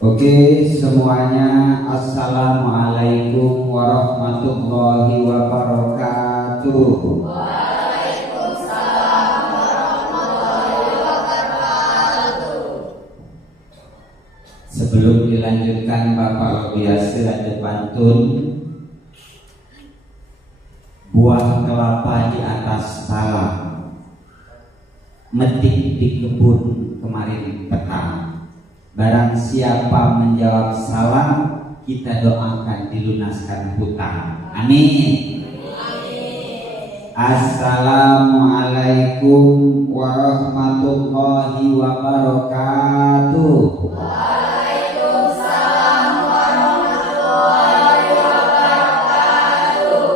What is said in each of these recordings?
Oke semuanya, assalamualaikum warahmatullahi wabarakatuh. Waalaikumsalam warahmatullahi wabarakatuh. Sebelum dilanjutkan Bapak biasa ada pantun. Buah kelapa di atas talang, metik di kebun kemarin petang. Barang siapa menjawab salam, kita doakan dilunaskan hutang. Amin. Assalamualaikum warahmatullahi wabarakatuh. Waalaikumsalam warahmatullahi wabarakatuh.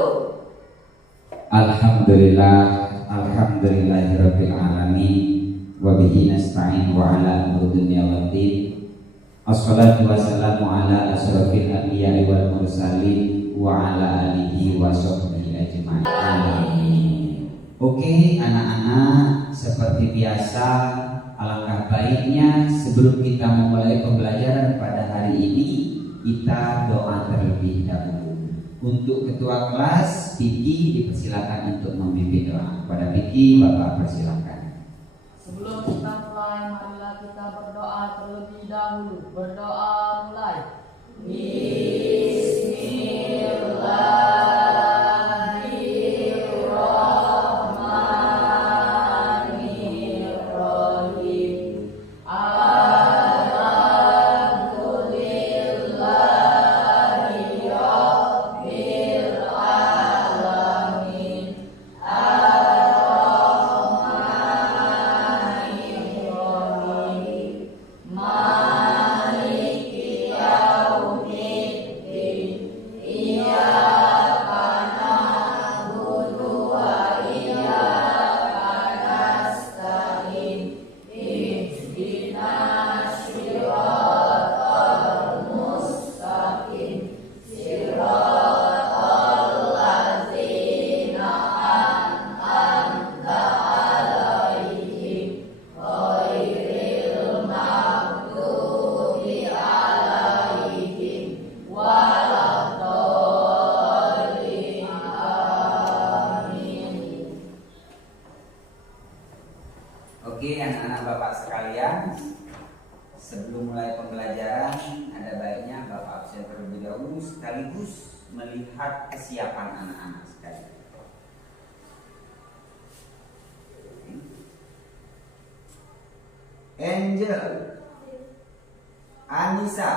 Alhamdulillahirabbil alamin. Wa bihi nasta'in wa ala umuri dunya waddin. Assalatu wassalamu ala asrofil anbiya'i wal mursalin wa ala alihi wa sahbihi ajma'in. Amin. Oke anak-anak, seperti biasa alangkah baiknya sebelum kita memulai pembelajaran pada hari ini kita doa terlebih dahulu. Untuk ketua kelas Vicky dipersilakan untuk memimpin doa. Kepada Vicky Bapak persilakan. Sebelum kita mulai, marilah kita berdoa terlebih dahulu. Berdoa mulai. Bismillahirrahmanirrahim. Alhamdulillahi rabbil alamin. Maliki yaumiddin. Iyyaka na'budu wa iyyaka nasta'in. Ihdinas siratal mustaqim. Siratal ladzina an'amta 'alaihim ghairil maghdubi 'alaihim waladdallin. Amin. Oke anak-anak Bapak sekalian, sebelum mulai pembelajaran ada baiknya Bapak absen terlebih dahulu sekaligus melihat kesiapan anak-anak sekalian. Angel, Anissa,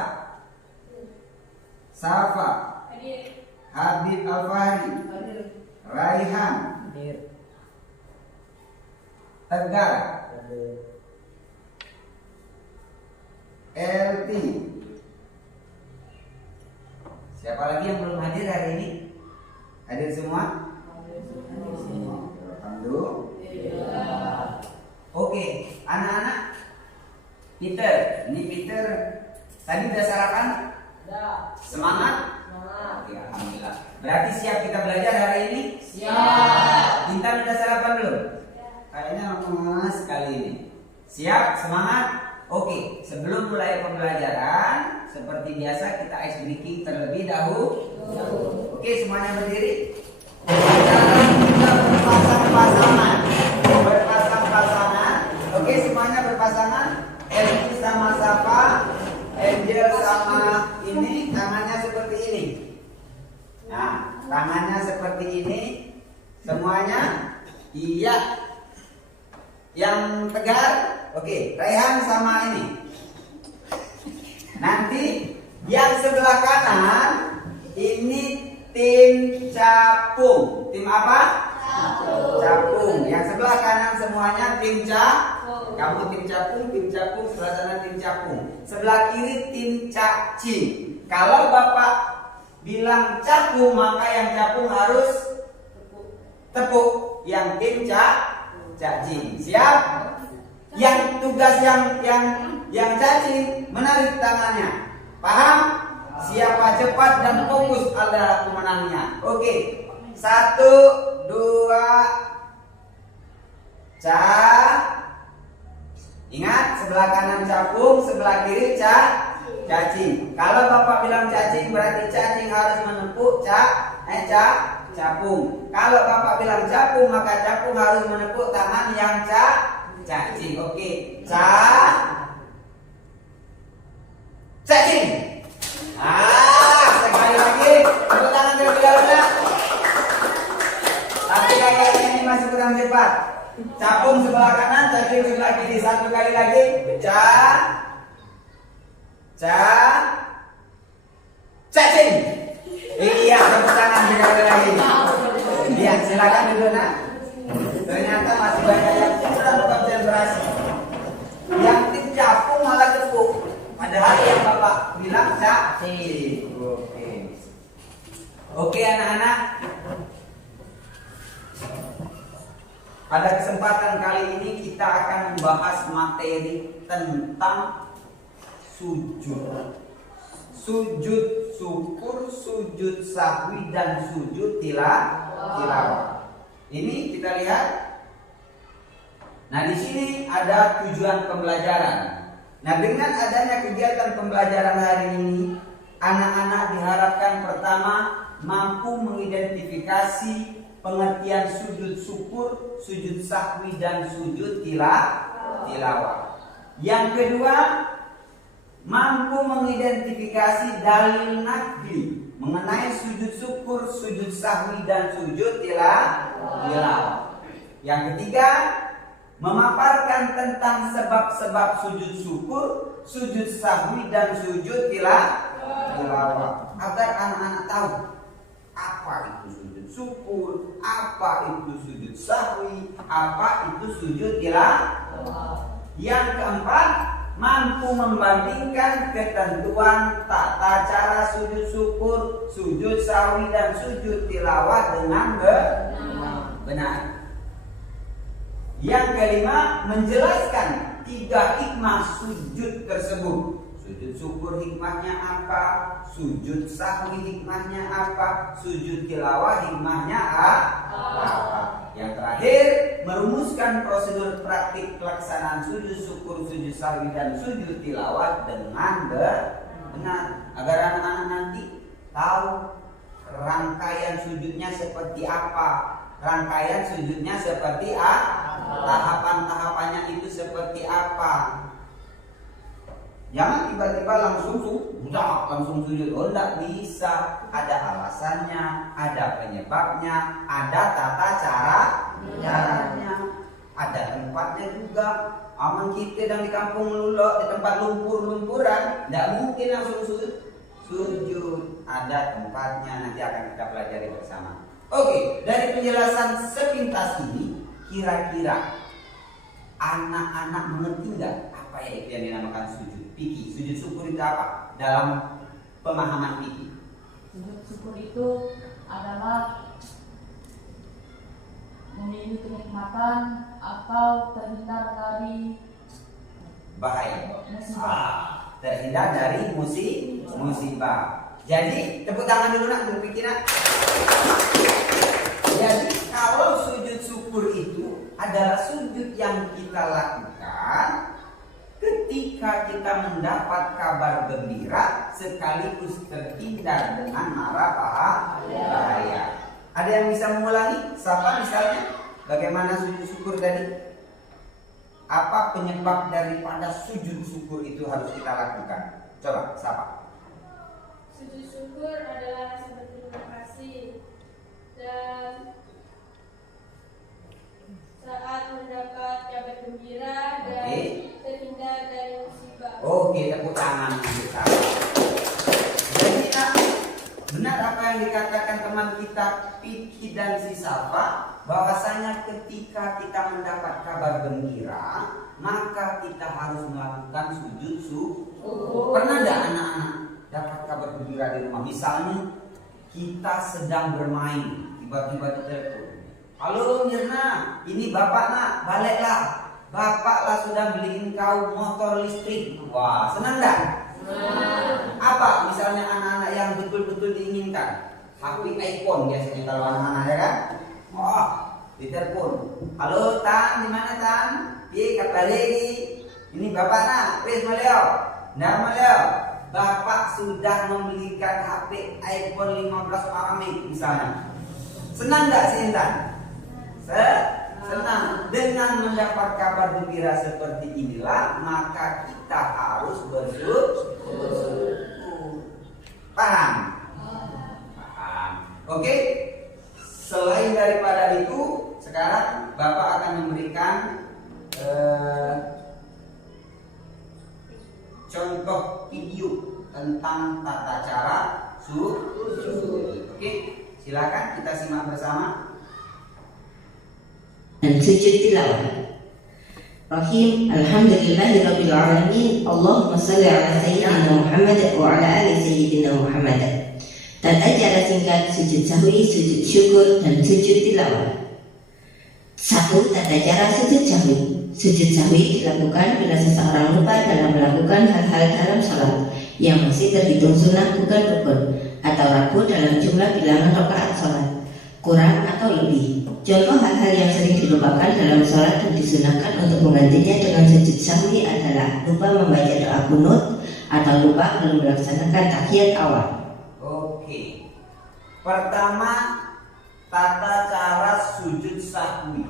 Safa, Habib Alfahri, Raihan, Tegar, LT. Siapa lagi yang belum hadir hari ini? Hadir semua? Alhamdulillah. Oke, anak-anak. Peter, ini Peter tadi udah sarapan? Semangat? Oke, alhamdulillah. Berarti siap kita belajar hari ini? Siap. Intan udah sarapan belum? Kayaknya lemas sekali ini. Siap? Semangat? Oke, sebelum mulai pembelajaran seperti biasa kita ice breaking terlebih dahulu. Oke, semuanya berdiri. Sekarang kita berpasang-pasangan. Oke, semuanya berpasangan. Elvi sama Safa, Angel sama ini, tangannya seperti ini. Nah, tangannya seperti ini. Semuanya? Iya. Yang Tegar, oke, Raihan sama ini. Nanti yang sebelah kanan ini tim capung. Tim apa? Capung. Yang sebelah kanan semuanya tim capung. Kamu tim capung, sebelah sana tim capung. Sebelah kiri tim cacing. Kalau Bapak bilang capung, maka yang capung harus tepuk. Yang tim cacing. Siap? Yang tugas yang cacing menarik tangannya. Paham? Siapa cepat dan fokus adalah pemenangnya. Oke. 1, 2, Ingat, sebelah kanan capung, sebelah kiri Cacing. Kalau bapak bilang cacing berarti cacing harus menepuk capung. Kalau bapak bilang capung maka capung harus menepuk tangan yang cacing. Oke. Cacing. Sekali lagi tepuk tangan terlebih dahulu. Tapi kayaknya ini masih kurang cepat. Capung sebelah kanan, cacing sebelah kiri. Satu kali lagi. Cacing. Iya, tepuk tangan sekali lagi. Iya, silakan dulu nak. Ternyata masih banyak yang kurang konsentrasi. Yang capung malah tepuk. Padahal yang bapak bilang cacing. Oke anak-anak. Pada kesempatan kali ini kita akan membahas materi tentang sujud. Sujud syukur, sujud sahwi, dan sujud tilawah. Ini kita lihat. Nah, di sini ada tujuan pembelajaran. Nah, dengan adanya kegiatan pembelajaran hari ini, anak-anak diharapkan pertama mampu mengidentifikasi pengertian sujud syukur, sujud sahwi, dan sujud tilawah. Yang kedua, mampu mengidentifikasi dalil naqli mengenai sujud syukur, sujud sahwi, dan sujud tilawah. Yang ketiga, memaparkan tentang sebab-sebab sujud syukur, sujud sahwi, dan sujud tilawah agar anak-anak tahu apa itu sujud syukur, apa itu sujud sahwi, apa itu sujud tilawah. Yang keempat, mampu membandingkan ketentuan tata cara sujud syukur, sujud sahwi, dan sujud tilawah dengan benar. Yang kelima, menjelaskan 3 hikmah sujud tersebut. Sujud syukur hikmahnya apa? Sujud sahwi hikmahnya apa? Sujud tilawah hikmahnya apa? Yang terakhir, merumuskan prosedur praktik pelaksanaan sujud syukur, sujud sahwi, dan sujud tilawah dengan benar agar anak-anak nanti tahu rangkaian sujudnya seperti apa. Rangkaian sujudnya seperti tahapan-tahapannya itu seperti apa. Jangan tiba-tiba langsung sujud. Oh, tidak bisa. Ada alasannya, ada penyebabnya, ada tata caranya, ada tempatnya juga. Aman kita yang di kampung Lulok, di tempat lumpur-lumpuran, tidak mungkin langsung sujud. Ada tempatnya, nanti akan kita pelajari bersama. Oke, dari penjelasan sepintas ini, kira-kira anak-anak mengerti nggak apa ya itu yang dinamakan sujud? Fikih, sujud syukur itu apa dalam pemahaman fikih? Sujud syukur itu adalah memiliki kenikmatan atau terhindar dari bahaya. musibah. Terhindar dari musibah. Jadi tepuk tangan dulu nak untuk fikih nak. Jadi kalau sujud syukur itu adalah sujud yang kita lakukan ketika kita mendapat kabar gembira sekaligus terhindar dengan mara bahaya. Ada yang bisa mengulangi? Siapa misalnya? Bagaimana sujud syukur tadi? Apa penyebab daripada sujud syukur itu harus kita lakukan? Coba, siapa? Sujud syukur adalah rasa berterima kasih dan saat mendapat kabar gembira dan terhindar dari musibah. Oke, tepuk tangan kita. Jadi benar apa yang dikatakan teman kita Piki dan si Safa, bahwasanya ketika kita mendapat kabar gembira, maka kita harus melakukan sujud syukur. Pernah tidak anak-anak dapat kabar gembira di rumah? Misalnya kita sedang bermain, tiba-tiba ditelepon, halo Mirna, ini bapak nak, baliklah. Bapaklah sudah beliin kau motor listrik. Wah, senang tak? Apa misalnya anak-anak yang betul-betul diinginkan? HP iPhone biasanya kalau anak-anak ya kan? Oh, ditelepon. Halo Tan, di mana Tan? Iya, kembali. Ini bapak nak, wis maleo. Nah maleo. sudah membelikan HP iPhone 15 Paramid misalnya. Senang nggak si Intan? Senang. Dengan mendapat kabar gembira seperti inilah, maka kita harus bersyukur. Paham? Paham. Oke. Selain daripada itu, sekarang Bapak akan memberikan contoh video tentang tata cara sujud. Oke, silakan kita simak bersama. Dan sujud tilawah. Rahim, alhamdulillahirabbil alamin. Allahumma shalli ala sayyidina Muhammad wa ala ali sayyidina Muhammad. Tata cara singkat sujud sahwi, sujud syukur, dan sujud tilawah. 1. Tata cara sujud sahwi. Sujud sahwi dilakukan bila seseorang lupa dalam melakukan hal-hal dalam sholat yang masih terhitung sunnah bukan rukun, atau ragu dalam jumlah bilangan rakaat sholat, kurang atau lebih. Contoh hal-hal yang sering dilupakan dalam sholat dan disunahkan untuk menggantinya dengan sujud sahwi adalah lupa membaca doa qunut atau lupa belum melaksanakan tahiyat awal. Oke. Pertama, tata cara sujud sahwi.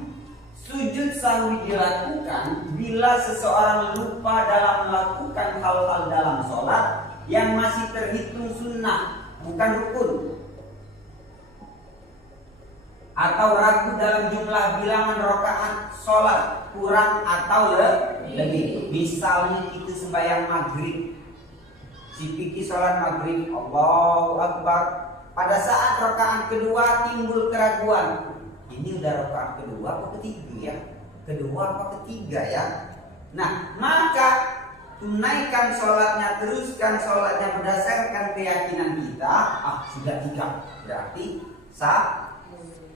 Sujud sahwi dilakukan bila seseorang lupa dalam melakukan hal-hal dalam sholat yang masih terhitung sunnah, bukan rukun, atau ragu dalam jumlah bilangan rakaat sholat, kurang atau lebih. Misalnya itu sembahyang maghrib, si Piki sholat maghrib, Allahu Akbar, pada saat rakaat kedua timbul keraguan, ini udah rakaat kedua apa ketiga ya? Kedua apa ketiga ya? Nah, maka tunaikan sholatnya, teruskan sholatnya berdasarkan keyakinan kita. Sudah 3, berarti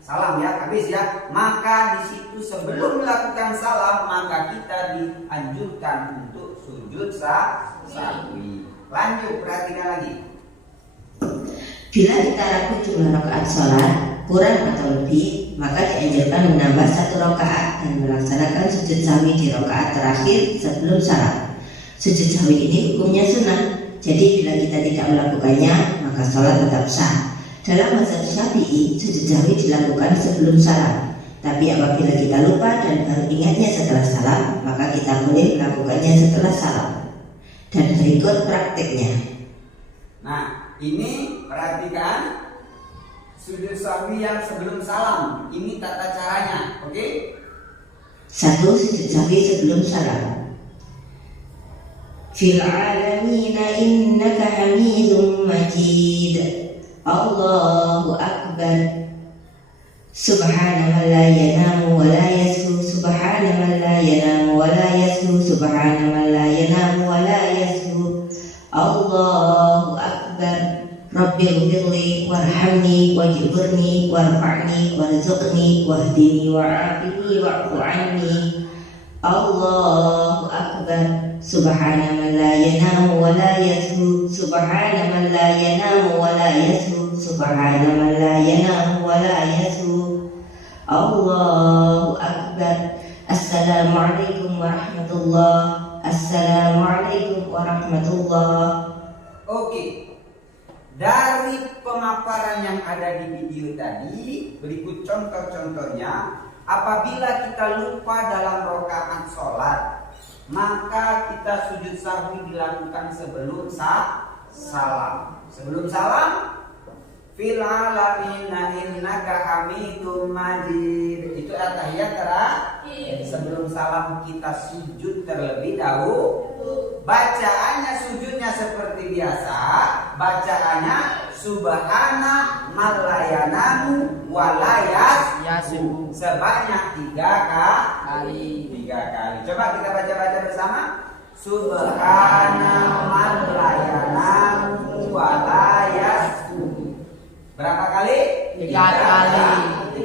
salam ya, habis ya. Maka di situ sebelum melakukan salam, maka kita dianjurkan untuk sujud sahwi. Lanjut, perhatikan lagi. Bila kita ragu jumlah rakaat sholat kurang atau lebih, maka dianjurkan menambah 1 rakaat dan melaksanakan sujud sahwi di rakaat terakhir sebelum salam. Sujud sahwi ini hukumnya sunnah, jadi bila kita tidak melakukannya, maka sholat tetap sah. Dalam mazhab Syafi'i, sujud sahwi dilakukan sebelum salam. Tapi apabila kita lupa dan baru ingatnya setelah salam, maka kita boleh melakukannya setelah salam. Dan berikut praktiknya. Nah, ini perhatikan sujud sahwi yang sebelum salam. Ini tata caranya, oke? 1. Sujud sahwi sebelum salam. Fil alamina innaka hamidum majid. Allahu Akbar. Subhana man la yanamu wa la yashu. Subhana man la yanamu wa la yashu. Subhana man la yanamu wa la yashu. Allahu Akbar. Rabbi ighfirli warhamni wajburni warfa'ni warzuqni wahdini wa'afini wa'fu anni. Allahu Akbar. Subhana man la yanamu wa la yashu. Subhana man la yanamu wa la yashu. Subhana man la yanamu wa la yashu. Allahu Akbar. Assalamualaikum warahmatullahi. Assalamualaikum warahmatullahi. Oke. Dari pemaparan yang ada di video tadi, berikut contoh-contohnya. Apabila kita lupa dalam rakaat sholat, maka kita sujud sahwi dilakukan sebelum salam. Sebelum salam, fil alamina innaka hamidum majid. Itu at-tahiyat terakhir. Sebelum salam kita sujud terlebih dahulu. Bacaannya sujudnya seperti biasa. Bacaannya subhana man la yanamu wa la yashu. Sebanyak 3 kali. Coba kita baca-baca bersama. Subhana man la yanamu wa la yashu. Berapa kali? 3 kali.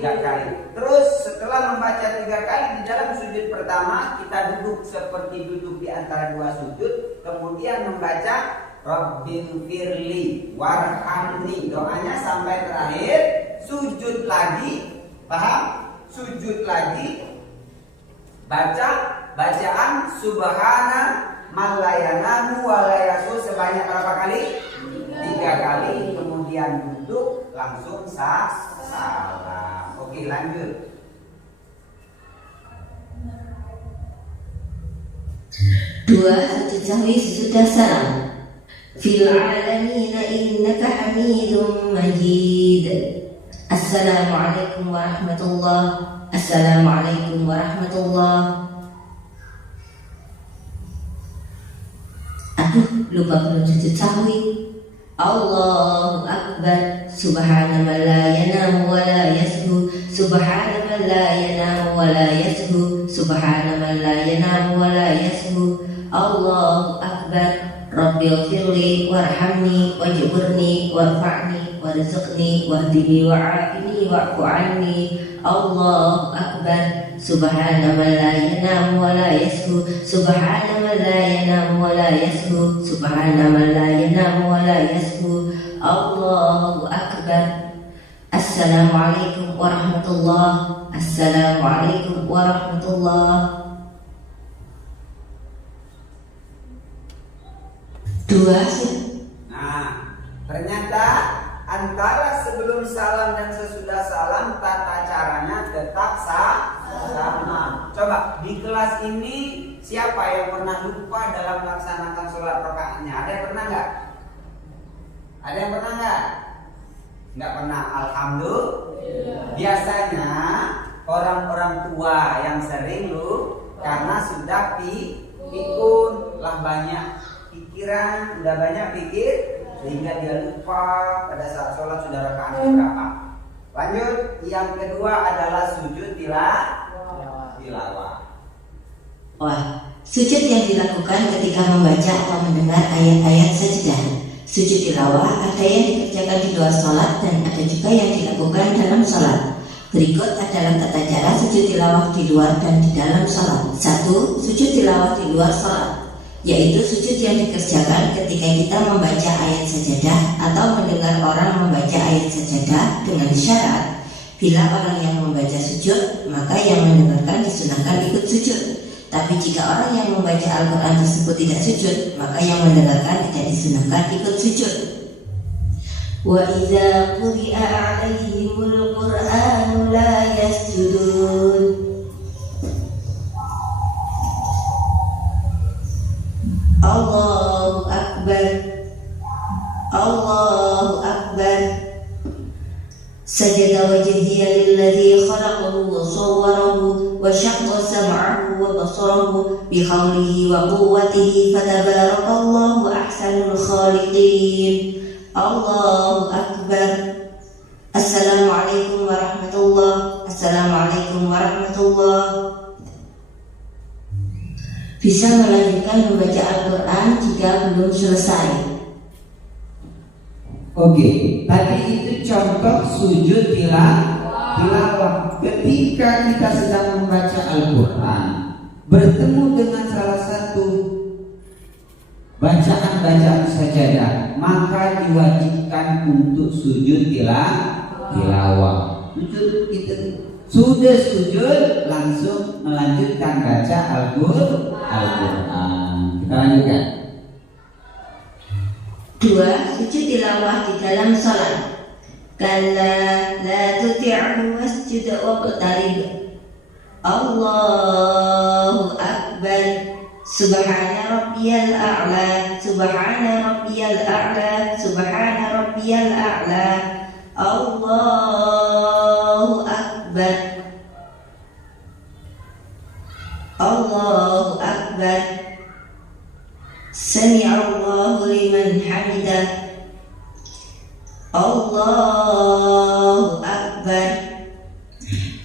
3 kali. Terus setelah membaca 3 kali di dalam sujud pertama, kita duduk seperti duduk di antara 2 sujud, kemudian membaca Rabbil firli warhamni, doanya sampai terakhir, sujud lagi, paham? Sujud lagi, baca bacaan subhana malayanamu walayasu sebanyak berapa kali? 3 kali. Kemudian duduk langsung salam. Oke, lanjut. Dua, sujud sahwi sesudah salam. Fil alamina innaka hamidum majid. Assalamualaikum warahmatullahi. Assalamualaikum warahmatullahi. Aduh, lupa belum sujud sahwi. Allahu Akbar. Subhana man la yanamu wa la yashu. Subhana man la yanamu wa la yashu. Subhana man la yanamu wa la yashu. Allahu Akbar. Rabbi ighfirli warhamni wajburni warfa'ni warzuqni wahdini wa'afini wa'fu anni. Allahu Akbar. Subhana man la yanamu wa la yashu. Subhana man la yanamu wa la yashu. Subhana man la yanamu wa la yashu. Allahu Akbar. Assalamualaikum warahmatullahi. Assalamualaikum warahmatullahi. Dua. Nah, ternyata antara sebelum salam dan sesudah salam tata caranya tetap sama. Coba di kelas ini siapa yang pernah lupa dalam melaksanakan sholat rakaatnya? Ada yang pernah nggak? Ada yang pernah nggak? Nggak pernah. Alhamdulillah. Biasanya orang-orang tua yang sering karena sudah pikun lah banyak pikiran, udah banyak pikir sehingga dia lupa pada saat sholat sudah rakaat berapa. Lanjut, yang kedua adalah sujud tilawah. Wah, sujud yang dilakukan ketika membaca atau mendengar ayat-ayat sajadah. Sujud tilawah ada yang dikerjakan di luar sholat dan ada juga yang dilakukan dalam sholat. Berikut adalah tata cara sujud tilawah di luar dan di dalam sholat. 1. Sujud tilawah di luar sholat, yaitu sujud yang dikerjakan ketika kita membaca ayat sajadah atau mendengar orang membaca ayat sajadah dengan syarat bila orang yang membaca sujud maka yang mendengarkan disunahkan ikut sujud. Tapi jika orang yang membaca Al-Quran tersebut tidak sujud maka yang mendengarkan tidak disunahkan ikut sujud. Wa idza quri'a 'alaihimul Qur'anu la yasjudun. Allahu Akbar. Allahu Akbar. Sajada wajhiya lilladzi khalaqahu wa sawwarahu wa syaqqa sam'ahu wa basarahu bi hawlihi wa quwwatihi fatabarakallahu ahsanul khaliqin. Allahu Akbar. Assalamualaikum warahmatullahi. Assalamualaikum warahmatullahi. Bisa melanjutkan membaca Al-Quran jika belum selesai. Oke, tadi itu contoh sujud tilawah. Ketika kita sedang membaca Al-Quran, bertemu dengan salah satu bacaan-bacaan sajadah, maka diwajibkan untuk sujud tilawah. Sujud kita sudah sujud langsung melanjutkan baca Al-Quran. Kita lanjutkan. 2. Sujud tilawah di dalam salat. Kalla la tuti'hu wasjud waqtarib. Allahu Akbar. Subhana rabbiyal a'la. Subhana rabbiyal a'la. Subhana rabbiyal a'la. Allahu Akbar. Allahu Akbar. Sami'allahu liman hamidah. Allahu Akbar.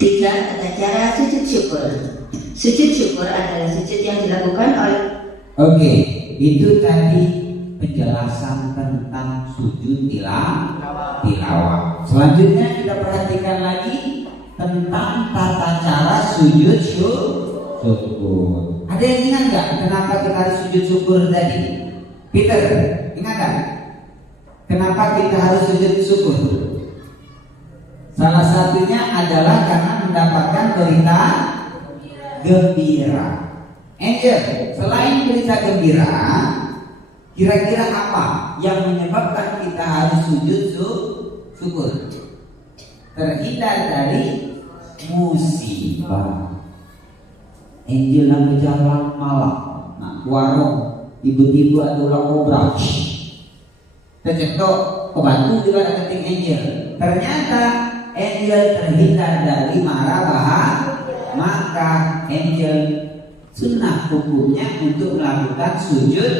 3. Tata cara sujud syukur. Sujud syukur adalah sujud yang dilakukan oleh. Oke, itu tadi penjelasan tentang sujud tilawah. Selanjutnya kita perhatikan lagi tentang tata cara sujud syukur. Ada yang ingat nggak kenapa kita harus sujud syukur tadi? Peter, ingat nggak? Kenapa kita harus sujud syukur? Salah satunya adalah karena mendapatkan berita gembira. Angel, selain berita gembira, kira-kira apa yang menyebabkan kita harus sujud syukur? Terhindar dari musibah. Angel nang jalan malam, nak warung, ibu-ibu atau orang ngobrol. Tercetok kebantu juga ada keting angel. Ternyata angel terhindar dari marah maka angel sunnah hukumnya untuk melakukan sujud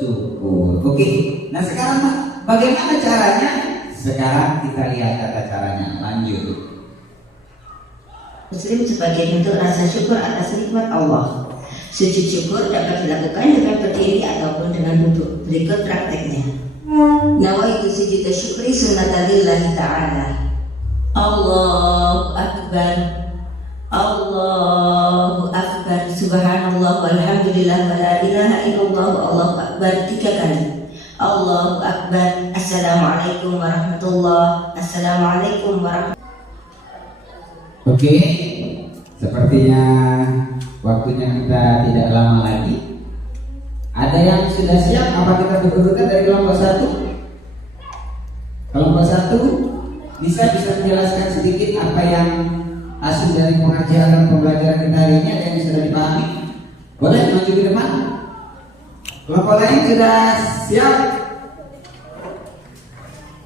syukur. Oke, nah sekarang bagaimana caranya? Sekarang kita lihat tata caranya. Lanjut. Muslim sebagai bentuk rasa syukur atas nikmat Allah. Sujud syukur dapat dilakukan dengan berdiri ataupun dengan duduk. Berikut prakteknya. Nawaitu sujud syukri sunnatalillahi ta'ala. Allahu Akbar. Allahu Akbar. Subhanallah walhamdulillah wa la ilaha illallah. Allahu Akbar 3 kali. Allahu Akbar. Assalamualaikum warahmatullahi. Assalamualaikum warahmatullahi. Oke, sepertinya waktunya kita tidak lama lagi. Ada yang sudah siap? Apa kita berurutan dari kelompok 1? Kelompok 1 bisa menjelaskan sedikit apa yang hasil dari pengajaran pembelajaran kita hari ini. Ada yang sudah dipahami? Boleh maju ke depan. Kelompok lain sudah siap?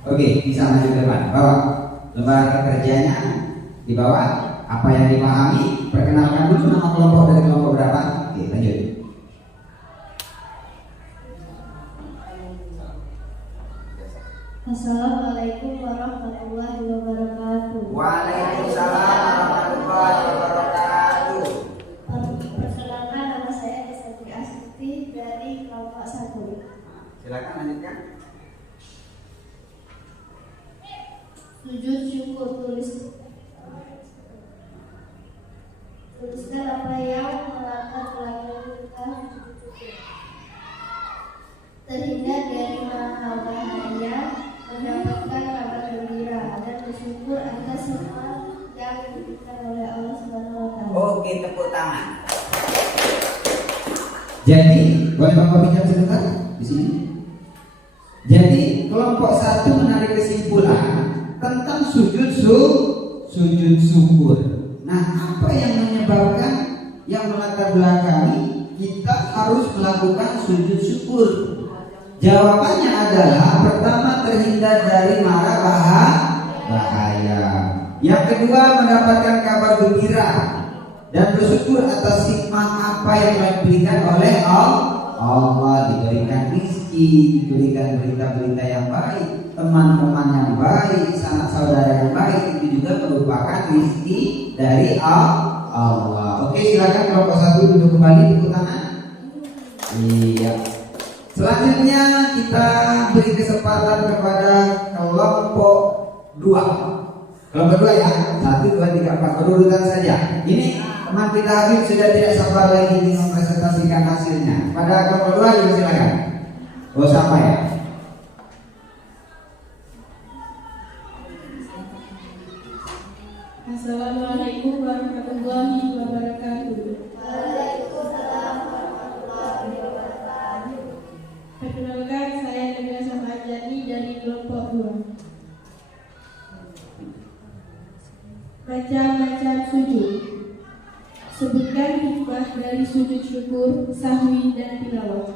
Oke, bisa maju ke depan. Bawa lembar kerjanya di bawah. Apa yang dipahami? Perkenalkan dulu nama kelompok dari kelompok berapa. Oke, lanjut. Assalamualaikum warahmatullahi wabarakatuh. Waalaikumsalam warahmatullahi wabarakatuh. Perkenalkan, nama saya Desati Astuti dari kelompok 1. Silakan lanjutkan. Sujud syukur, tuliskan apa yang melatar belakang kita sujud syukur. Terhindar dari hal bahaya, mendapatkan kabar gembira dan bersyukur atas semua yang diberikan oleh Allah Subhanahu wa Ta'ala. Oke, tepuk tangan. Jadi, boleh Bapak pinjam sebentar di sini. Jadi, kelompok 1 menarik kesimpulan tentang sujud syukur. Nah, apa yang menyebabkan, yang melatar belakangi kita harus melakukan sujud syukur? Jawabannya adalah pertama, terhindar dari mara bahaya. Yang kedua, mendapatkan kabar gembira dan bersyukur atas hikmah apa yang telah diberikan oleh Allah. Diberikan rezeki, diberikan berita-berita yang baik, teman-teman yang baik, sanak saudara yang baik, itu juga merupakan rezeki dari Allah. Oke, silakan kelompok 1 duduk kembali, tepuk tangan. Iya. Selanjutnya kita beri kesempatan kepada kelompok 2. Kelompok 2 ya, 1, 2, 3, 4 berurutan saja. Ini teman kita Habib sudah tidak sabar lagi ingin mempresentasikan hasilnya. Pada kelompok 2 juga silakan. Oh sama ya. Assalamualaikum warahmatullahi wabarakatuh. Waalaikumsalam warahmatullahi wabarakatuh. Perkenalkan, saya Nabila Samajani dari kelompok 2. Macam-macam sujud. Sebutkan hikmah dari sujud syukur, sahwi, dan tilawah.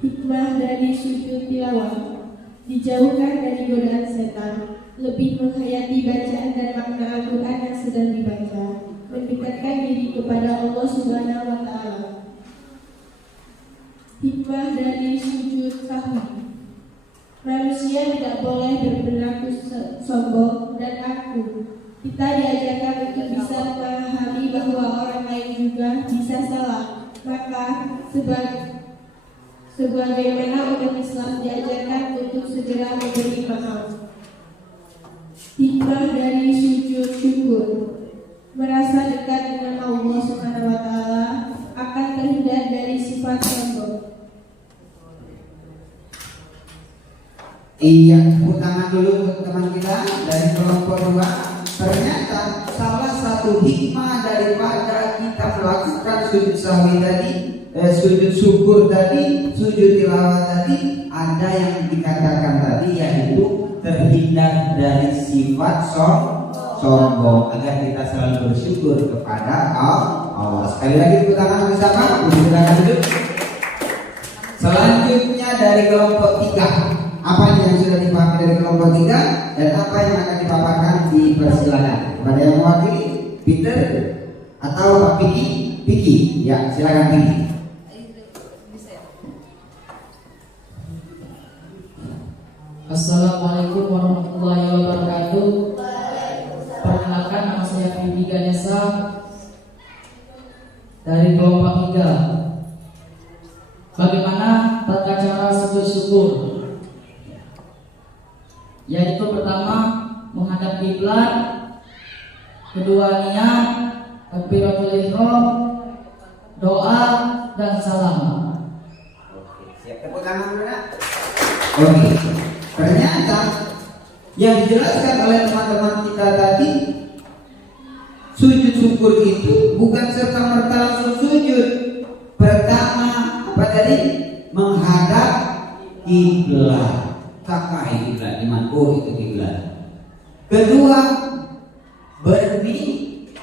Hikmah dari sujud tilawah: dijauhkan dari godaan setan, lebih menghayati bacaan dan makna Al-Quran yang sedang dibaca, mendekatkan diri kepada Allah Subhanahu wa Ta'ala. Hikmah dari sujud sahwi: manusia tidak boleh berperilaku sombong dan aku. Kita diajarkan untuk bisa memahami bahwa orang lain juga bisa salah. Maka sebagaimana umat Islam diajarkan untuk segera memberi maaf. Hikmah dari sujud syukur: merasa dekat dengan Allah Subhanahu wa Ta'ala, akan terhindar dari sifat sombong. Iya, tepuk tangan dulu untuk teman kita dari kelompok 2. Ternyata salah satu hikmah daripada kita melakukan sujud sahwi tadi, sujud syukur tadi, sujud tilawah tadi, ada yang dikatakan tadi, yaitu terhindar dari sifat sombong, agar kita selalu bersyukur kepada Allah. Sekali lagi tepuk tangan bersama. Silakan duduk. Selanjutnya dari kelompok 3, apa yang sudah dipahami dari kelompok 3 dan apa yang akan dipaparkan dipersilakan kepada yang mewakili, Peter atau Pak Piki. Ya, silakan Piki. Assalamualaikum warahmatullahi wabarakatuh. Perkenalkan, nama saya Pidi Ganesha dari kelompok 3. Bagaimana tata cara sujud syukur? Yaitu pertama menghadap kiblat, kedua niat, takbiratul ihram, doa dan salam. Siap, tepuk tangan dulu nak. Oke, ternyata yang dijelaskan oleh teman-teman kita tadi, sujud syukur itu bukan serta-merta langsung sujud. Pertama apa tadi? Menghadap kiblat. Kakai kiblat di mana? Oh, itu kiblat. Kedua, berniat.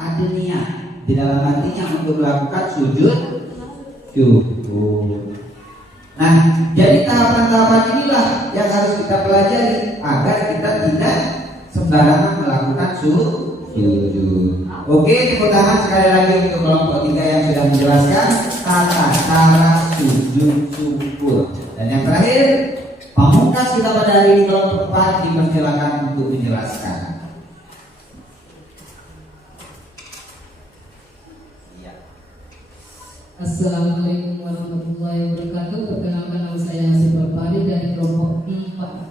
Ada niat di dalam hatinya untuk melakukan sujud syukur. Nah, jadi tahapan-tahapan inilah yang harus kita pelajari agar kita tidak sembarangan melakukan sujud. Oke, tepuk tangan sekali lagi untuk kelompok 3 yang sudah menjelaskan tata cara sujud syukur. Dan yang terakhir, pamungkas kita pada hari ini kelompok 4 dipersilakan untuk menjelaskan. Assalamualaikum warahmatullahi wabarakatuh. Perkenalkan, nama saya Sifar Pari dari kelompok 4.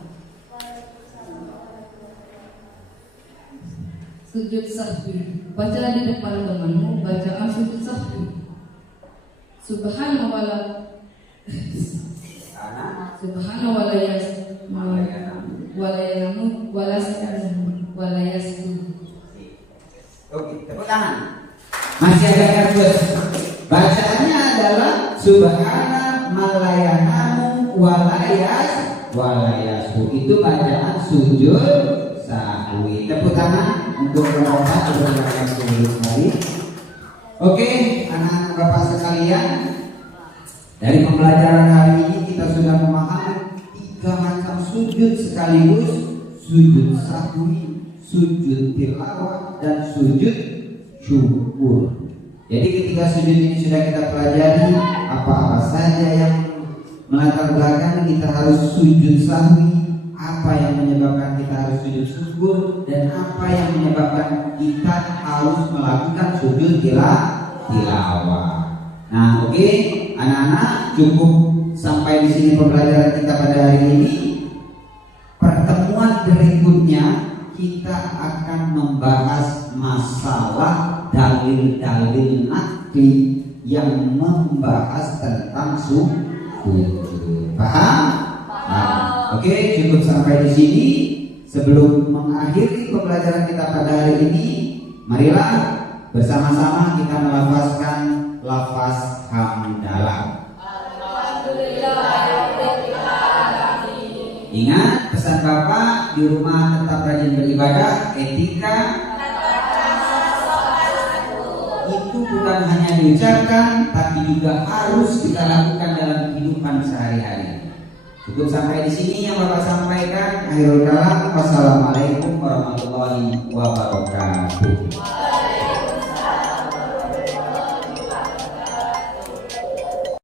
Sujud sahwi. Baca di depan temanmu bacaan sujud sahwi. Subhana walayasku. Oke, tepuk tangan. Masih agak nervous. Bacaannya adalah Subhana malayanamu walayasku. Itu bacaan sujud sahwi. Tepuk tangan untuk kelompok yang sebelum tadi. Oke, anak-anak bapak sekalian, dari pembelajaran hari ini kita sudah memahami 3 macam sujud sekaligus: sujud sahwi, sujud tilawah, dan sujud syukur. Jadi ketika sujud ini sudah kita pelajari apa-apa saja yang melatar belakang kita harus sujud sahwi, apa yang menyebabkan kita harus sujud syukur, dan apa yang menyebabkan kita harus melakukan sujud tilawah. Nah, oke, anak-anak, cukup sampai di sini pembelajaran kita pada hari ini. Pertemuan berikutnya kita akan membahas masalah dalil-dalil nakli yang membahas tentang sujud. Paham? Nah, oke, cukup sampai di sini. Sebelum mengakhiri pembelajaran kita pada hari ini, marilah bersama-sama kita melafazkan lafaz hamdalah. Ingat pesan Bapak di rumah, tetap rajin beribadah, etika itu bukan hanya diucapkan, tapi juga harus kita lakukan dalam kehidupan sehari-hari. Cukup sampai di sini yang Bapak sampaikan. Akhirul kalam, wassalamualaikum warahmatullahi wabarakatuh.